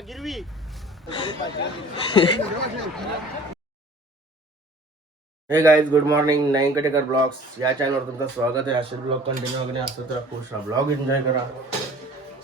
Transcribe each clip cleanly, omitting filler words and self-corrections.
गिरवी. Hey guys, good morning. नाईंकटेकर blogs या चॅनलवर तुमचं स्वागत आहे. असे ब्लॉग कंटिन्यू वगैरे असतं तर पुढचा ब्लॉग एन्जॉय करा.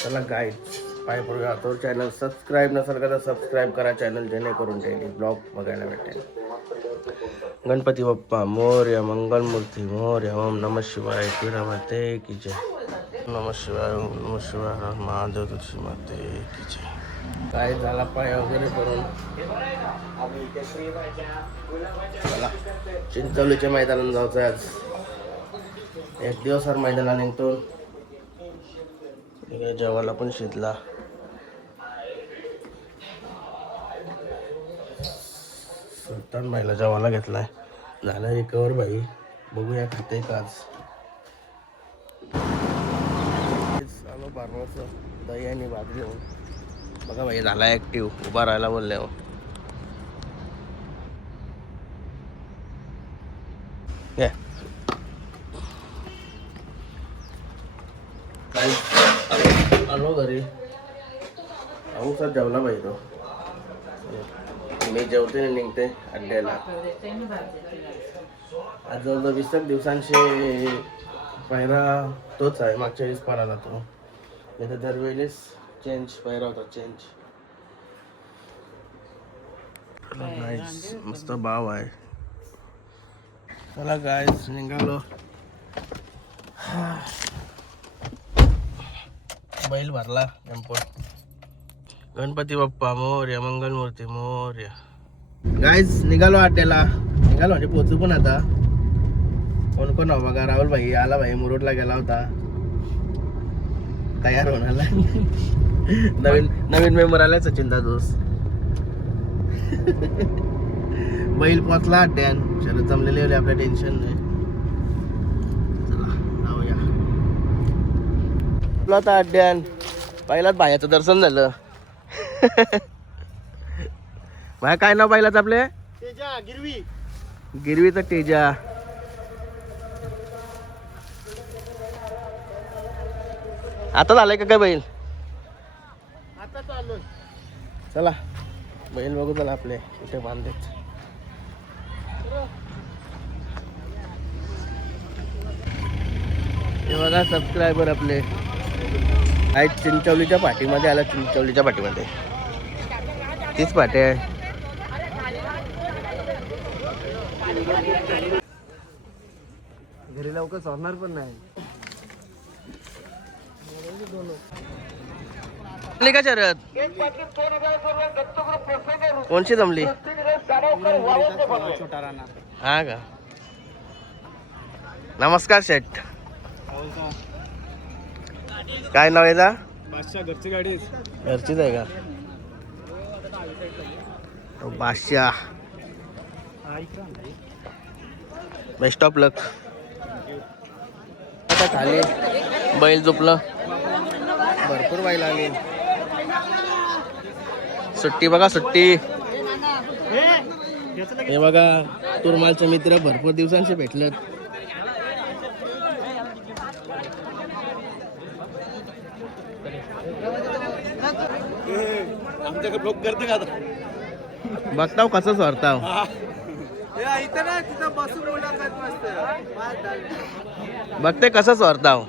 चला गाइस, पाय पडूया. तो चॅनल सबस्क्राईब नसेल का तर सबस्क्राईब करा चॅनल, जेणेकरून डेली ब्लॉग बघायला भेटेल. गणपती बाप्पा मोरया, मंगलमूर्ती मोरया, ओम नमः शिवाय, पीडामाते की जय. नमः शिवाय, ओम नमः शिवाय, महादेव तुळशी माते की जय. काय झाला पाय वगैरे करून चला चिंचवलीच्या मैदानात जायचं आहे आज. एक दिवस हर मैदानाला निघतो. जेवायला पण शिजला. सुलतान बाईला जेवायला घेतलाय. झालं रिकवर बाई. बघूया खाते का आज. आलो बारवाचं दही आणि भात घेऊन. बघा भाई झाला ऍक्टिव्ह. उभा राहायला बोलले हो. आलो घरी. अमुकच जेवला पाहिजे तो. मी जेवते निघते अड्ड्याला. आज जवळजवळ 20 दिवसांशी पहिला तोच आहे. मागच्या वेळेस पाहिला तो. नाही तर दरवेळेस चेंज पाहिला होता. चेंज मस्त भाव आहे. चला गाइस निघालो. बैल भरला टेम्पो. गणपती बाप्पा मोरया, मंगलमूर्ती मोरया. गाइस निघालो अड्ड्याला. निघालो म्हणजे पोचू पण आता. कोण कोण हो बघा. राहुल भाई आला. भाई मुरुडला गेला होता तयार होण्याला. नवीन मेंबर आलाय सचिन दादूस. बैल पोचला अड्ड्यान. शरद जमलेले होते. आपल्या टेन्शन नाही. चला जाऊया. आता अड्ड्यान पहिलाच बायाचं दर्शन झालं. बाया काय नाव पाहिलाच आपले? तेजा गिरवी. गिरवीचा तेजा. आता झालंय का काय बैल? आता चालू. चला बैल बघू. चला आपले कुठे बांधलेत. हे बघा सबस्क्रायबर आपले आहेत. चिंचवलीच्या पाठीमध्ये आला. चिंचवलीच्या पाठीमध्ये तीच पाठी आहे. घरी लवकर सोडणार पण नाही. का शरद कोणची जमली? हा का. नमस्कार शेठ. काय नाव आहे? घरची गाडी. घरचीच आहे का? बादशाह. बेस्ट ऑफ लक. आता खाली बैल झोपलं. भरपूर बैल आली. सुट्टी बघा सुट्टी. हे बघा तुरमालचे मित्र भरपूर दिवसांचे भेटलेत. आमच्याकडे ब्लॉक करते का? बघताव कसं स्वारताव. बघते कसं स्वारताव.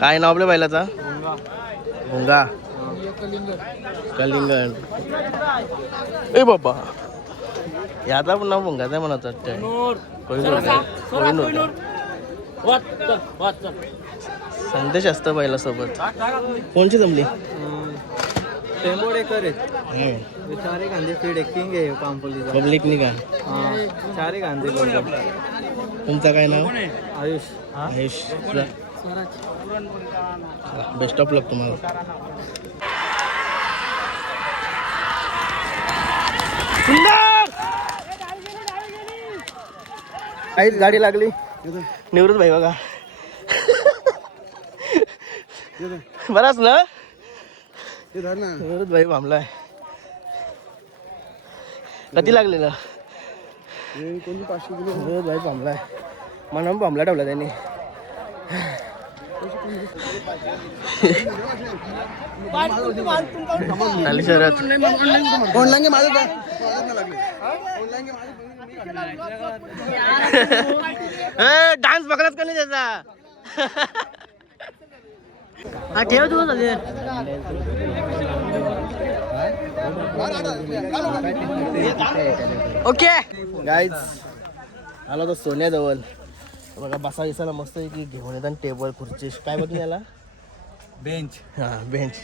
काय नाव आपल्या बैलाचा? भुंगा. कलिंगण. ए बाबा याचा पण नाव भुंगाच आहे म्हणत. संदेश असतं बैला सोबत. कोणची जमली? चारे कांदे फीड किंग आहे कांपोलीचा. पब्लिक निघा. चारे कांदे. तुमचं काय नाव? आयुष. आयुष. बेस्ट ऑफ लक तुम्हाला. काहीच गाडी लागली. निवृत्त भाई बघा. बराच ना. निवृत्त भाई थांबलाय. कधी लागलेलं? कोणी 500 किलो निवृत्त भाई थांबलाय. म्हणून बॉम्बला ठेवला त्यांनी. झाली शरद. डान्स बघलाच का नाही त्याचा. हा ठेव तू झाले. ओके गाईज आलो तर सोन्याजवळ बघा बसा विसायला मस्त की घेऊन येतात टेबल खुर्ची काय बघ याला बेंच. हा बेंच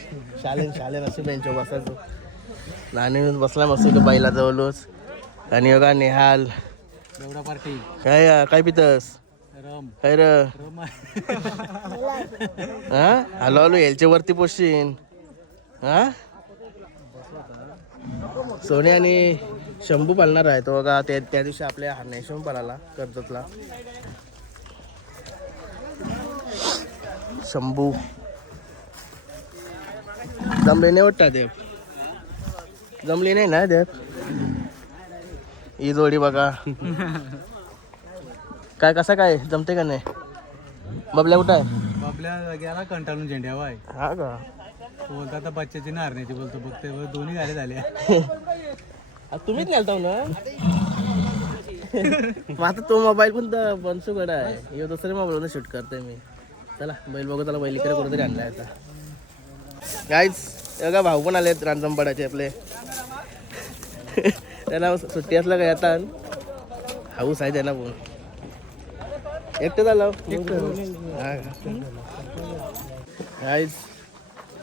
शालेन असे बेंचवर बसायचो. लहान बसला मस्त बैला जवळच. आणि बघा नेहाल एवढा पार्टी काय काय पितस रम काय र रम. हा हॅलो यायच्या वरती पोशीन. हा सोने आणि शंभू पालणार आहे तो बघा त्या दिवशी आपल्या हरण्याशम पालाला कर्जतला. शंभू जमले नाही वाटतं देव. जमली नाही ना देव. ही जोडी बघा काय कसं काय जमते का नाही. बबल्या कुठं आहे. आपल्या गेला कंटाळून झेंड्यावा आहे. हा का तो बोलतो आता बच्च्याची नारण्याची बोलतो बघ ते दोन्ही गाड्या झाल्या. तुम्हीच नेलता ना. मग आता तो मोबाईल पण तर बनसूगडा आहे. हे दुसऱ्या मोबाईलवर शूट करतोय मी. चला बैल बघू त्याला बैल इकडे कुठेतरी आणलाय आता. गाईज बघा भाऊ पण आलेत रांजणपाड्याचे आपले. त्यांना सुट्टी असलं का येतात. हाऊस आहे त्यांना पण. एकटं झालं गाईज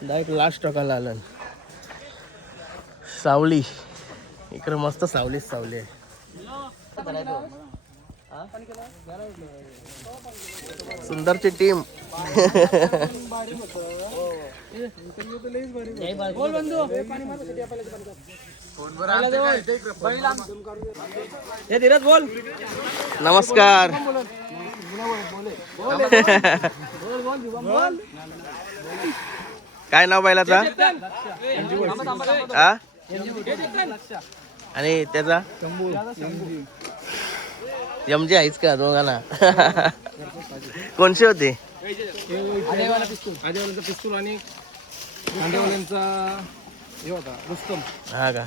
डायरेक्ट लास्ट टोकाला आलं. सावली इकडे मस्त सावलीच सावली आहे. सुंदरची टीम. नमस्कार. काय नाव बैलाचा. हा आणि त्याचा यमजी आहेच का दोघांना. कोणशी होती. आदेवाल्यांचा पिस्तूल आणि खांडेवाल्यांचा हे होता रुस्तम. हा का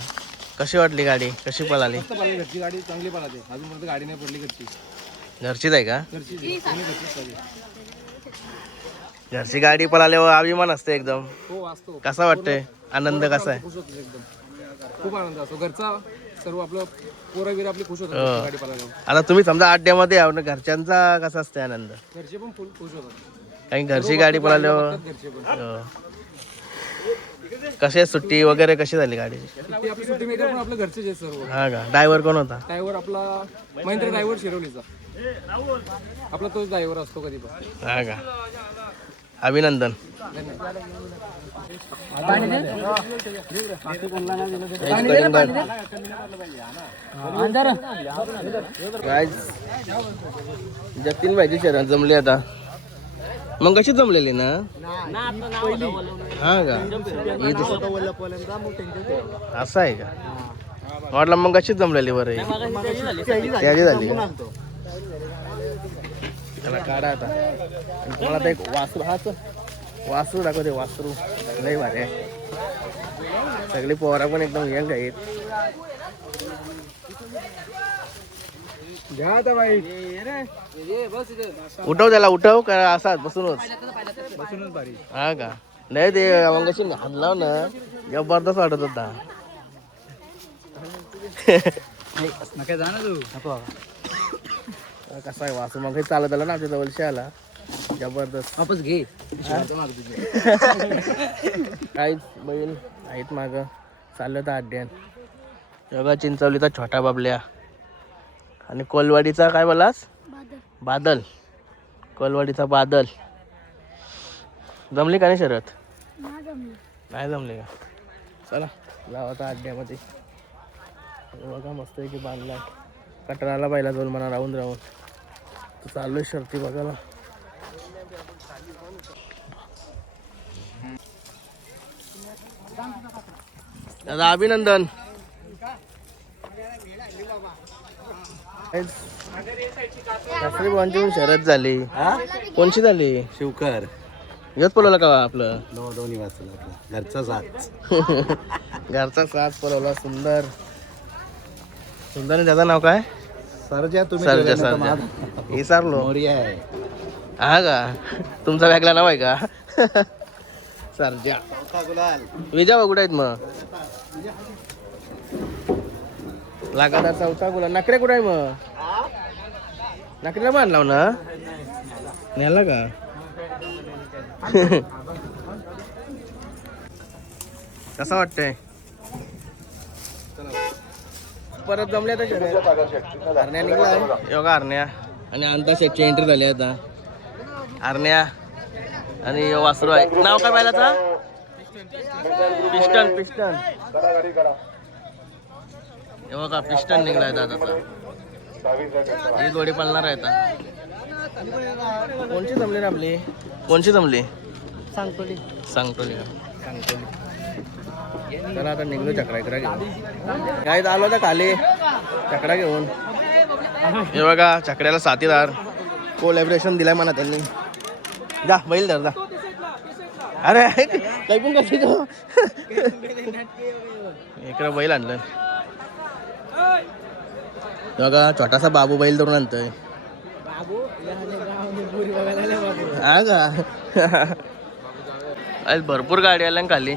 कशी वाटली गाडी कशी पळाली. मस्त पळाली घरची गाडी चांगली पळाली. अजूनपर्यंत गाडी नाही पडली घरची. घरचीच आहे का. घरची घरची गाडी पळाल्यावर अभिमान असते एकदम. हो असतो. कसा वाटतंय आनंद कसा आहे. खुश होतो एकदम. खूप आनंद असतो घरचा. सर्व आपलं पोरं बिरं आपली खुश होतात हो. गाडी पळायला. आता तुम्ही समजा अड्ड्यामध्ये आहो ना घरच्यांचा कसा असते आनंद. घरचे पण फुल खुश होतात. काही घरची गाडी पळाल्यावर घरचे पण हो. कशी सुट्टी वगैरे कशी झाली गाडीची. सुट्टी आपली सुट्टी मेकर पण आपल्या घरचेच आहे सर्व. हा का ड्रायव्हर कोण होता. ड्रायव्हर आपला महेंद्र ड्रायव्हर शिरवलीचा. आपला तोच ड्रायव्हर असतो कधी पण. हा का अभिनंदन. जतीन भाईची शरण जमली आता. मग कशी जमलेली ना. हा का असं आहे का. वाटलं मग कशीच जमलेली बरं. त्याची झाली का. त्याला काढा आता. तुम्हाला आता एक वासरू वासरू दाखवते. वासरू लय भारी आहे. सगळी पोहरा पण एकदम यंग आहेत. उठव त्याला उठव का असाच बसूनच भारी. हा का नाही ते अंगाशी हाणलाव ना जबरदस्त वाटत होता. नका जा ना तू. कसा आहे वासू मग चालत आला ना आमच्या जवळशी आला. जबरदस्त वापस घे. काहीच बैल आहेत माग चाललं तर अड्ड्यान. बघा चिंचवलीचा छोटा बाबल्या आणि कोलवाडीचा काय बोलास बादल. कोलवाडीचा बादल. जमली का नाही शरद. नाही जमली का. चला जाऊ आता अड्ड्यामध्ये. बघा मस्त आहे की बांधला कटराला बैला जाऊन म्हणा राहून चालू आहे शर्ती बघायला. दादा अभिनंदन. सासरी भावांची शरद झाली. कोणची झाली? शिवकर येत पळवला का आपलं? दोन्ही वाचला आपला घरचा साथ. घरचा साथ पळवला. सुंदर सुंदर. त्याचं नाव काय? सरजा. तुम्ही सरजा. ठेवलं ना तर सरजा माझं विसरलो. मोरिया आहे. हा का? तुमचा वेगळा नाव आहे का? सरजा. चौथा गुलाल. विजा कुठे आहेत मग? लागादा चौथा गुला. नकरे कुठे आहे मग? नकरेला बांधला ना? न्याला का? कसं वाटतंय? परत जमले तर हरण्या निघलाय. योगा हरण्या आणि अंता शेटची एंट्री झाली आता. हरण्या आणि वासरू आहे. नाव काय पाहिलाचा? पिस्टन. पिस्टन हे बघा. पिस्टन निघलाय दादाचा. ही जोडी पळणार आहे आता. कोणची जमली रे आपली? कोणची जमली? सांगतोली. सांगतोली का? सांगतोली. चला आता निघलो चक्रा घेऊन. काय आलो होता खाली चक्रा घेऊन. हे बघा चकड्याला साथीदार कोलॅबरेशन दिलाय म्हणा त्यांनी. जा बैल धर जा. अरे काही पण कशी तो इकडे बैल आणलं. बघा छोटासा बाबू बैल धरून आणतोय. हा का? आज भरपूर गाडी आल्या खाली.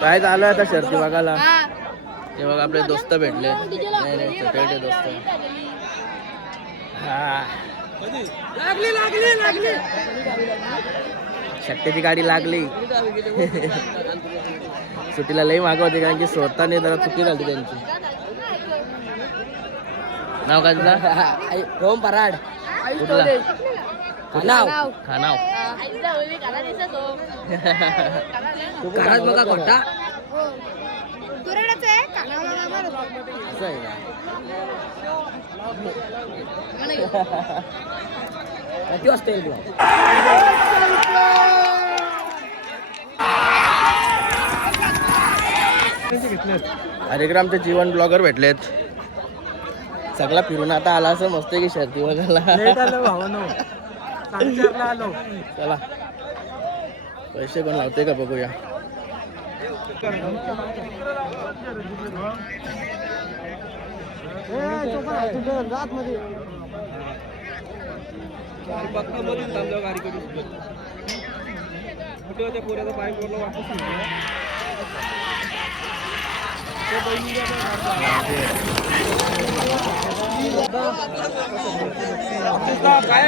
काय झालं आता शर्ती बघायला. हे बघा आपले दोस्त भेटले. छोटे दोस्त. शक्तीची गाडी लागली. सुट्टीला लई मागं होती कारण की स्वतःने जरा चुकी झाली त्यांची. नाव काय तुझा? रोम पराड. कुठला? खानाव. खानाव. कानात बघा कोणता? असं आहे का? किती वाजता येईल तुला? अरे इकडे आमचे जीवन ब्लॉगर भेटलेत. सगळा फिरून आता आला असं मस्त की शर्ती बघायला. चला पैसे कोण लावते का बघूया.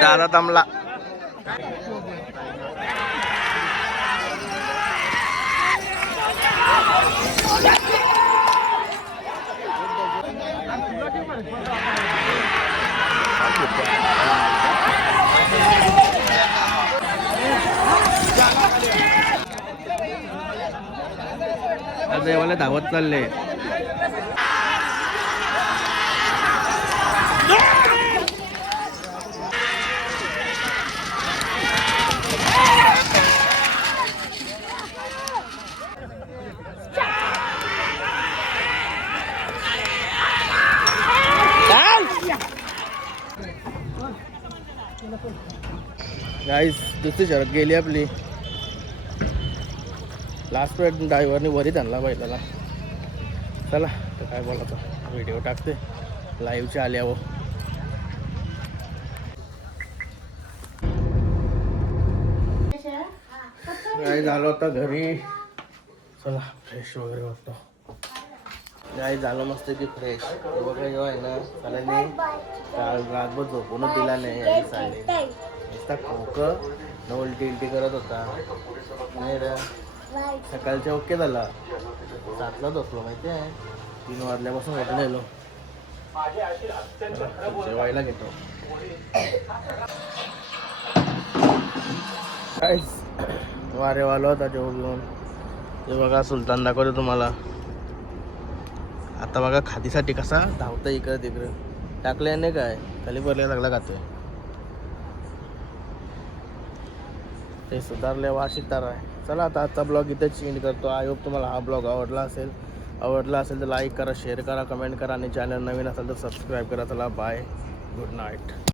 दादा थांबला. देवाला धावत चालले. गाईस दुसरी शरद गेली आपली. लास्ट वेळ ड्रायव्हरने वरीच आणला बैलाला. चला तर काय बोलायचं. व्हिडिओ टाकते लाईव्हच्या आल्यावर. काय झालं होता घरी. चला फ्रेश वगैरे होतो. काय झालं मस्त की फ्रेश. बघा जेव्हा आहे ना त्याने काल रातभर झोपूनच दिला नाही. नुसता खोकं न उलटी करत होता. नाही रे सकाळच्या ओके झाला. 7ला झोपलो माहिती आहे. 3 वाजल्यापासून उठलेलो. जेवायला घेतो. काय वारेवाला होता जेवण घेऊन. ते बघा सुलतान दाखवतो तुम्हाला. आता बघा खादीसाठी कसा धावतं इकडं तिकडं. टाकल्याने काय खाली भरल्या लागला खातोय. ते सुधारले वाशिकदार आहे. चला आता आजचा ब्लॉग इथेच चेंज करतो. आय होप तुम्हाला हा ब्लॉग आवडला असेल तर लाईक करा, शेअर करा, कमेंट करा आणि चॅनल नवीन असेल तर सबस्क्राईब करा. चला बाय, गुड नाईट.